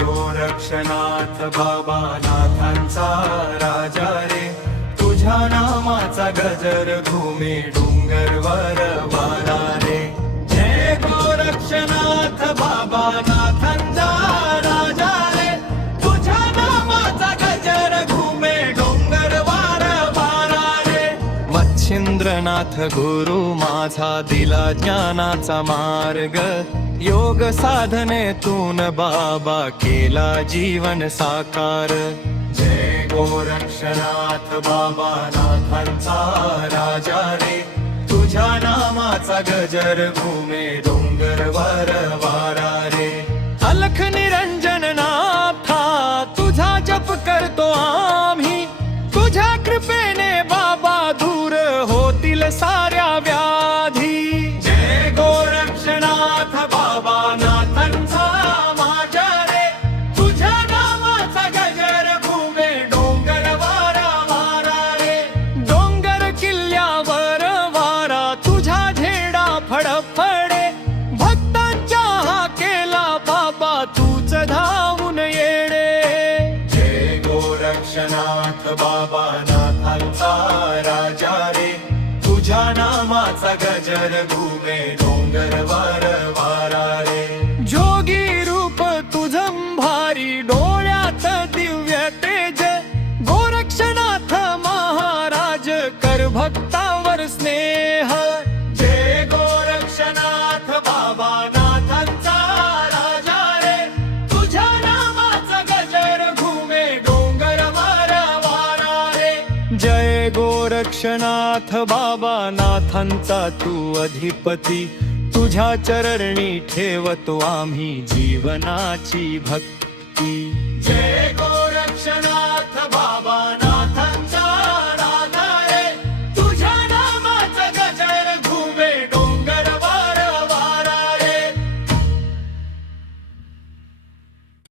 गोरक्षनाथ बाबा नाथांचा राजा रे, तुझ्या नामाचा गजर घुमे डोंगरवर वारा रे. जय गोरक्षनाथ बाबा नाथांचा राजा रे, तुझ्या नामाचा गजर घुमे डोंगरवर वारा रे. मच्छिंद्रनाथ गुरु माझा दिला ज्ञानाचा मार्ग, योग साधनेतून बाबा केला जीवन साकार. जय गोरक्षनाथ बाबा नाथांचा राजा रे, तुझ्या नामाचा गजर घुमे डोंगरवर वारा रे. अलख निरंजन नाथा तुझा जप करतो आम्ही, तुझ्या कृपेने बाबा दूर होतील साऱ्या व्याधी. जय गोरक्षनाथ बाबा नाथांचा माझ्या रे, तुझ्या नामाचा गजर घुमे डोंगरवर वारा रे. डोंगर किल्ल्यावर वारा तुझा झेडा फडफडे, भक्तांच्या हा केला बाबा तूच धावून येणे. जय गोरक्षनाथ बाबा नाथांचा राजा रे, तुझ्या नामाचा गजर घुमे डोंगरवर वारा रे. जोगी रूप तुझं भारी, डोळ्यात दिव्य तेज, गोरक्षनाथ महाराज कर भक्तावर स्नेह. जय गोरक्षनाथ बाबा नाथांचा राजा रे, तुझ्या नामाचा गजर घुमे डोंगरवर वारा रे. जय गोरक्षनाथ बाबा नाथांचा तू अधिपती, तुझ्या चरणी ठेवतो आम्ही जीवनाची भक्ती. जय गो